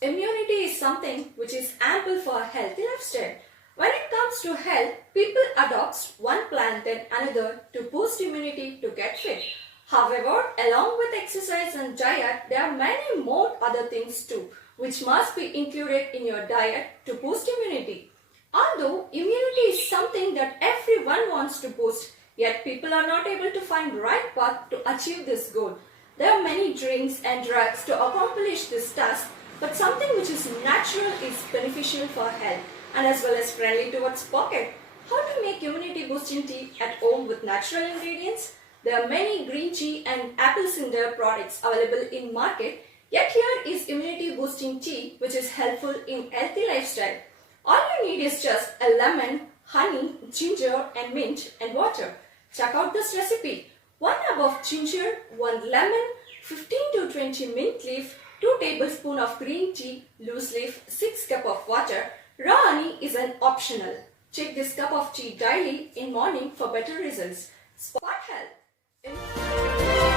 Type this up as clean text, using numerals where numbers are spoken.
Immunity is something which is ample for a healthy lifestyle. When it comes to health, people adopt one plan then another to boost immunity to get fit. However, along with exercise and diet, there are many more other things too, which must be included in your diet to boost immunity. Although immunity is something that everyone wants to boost, yet people are not able to find the right path to achieve this goal. There are many drinks and drugs to accomplish this task, but something which is natural is beneficial for health and as well as friendly towards pocket. How to make immunity boosting tea at home with natural ingredients? There are many green tea and apple cider products available in market, yet here is immunity boosting tea which is helpful in healthy lifestyle. All you need is just a lemon, honey, ginger and mint and water. Check out this recipe. 1 cup of ginger, 1 lemon, 15 to 20 mint leaf, 2 tablespoons of green tea, loose leaf, 6 cup of water. Raw honey is an optional. Take this cup of tea daily in morning for better results. Spot health.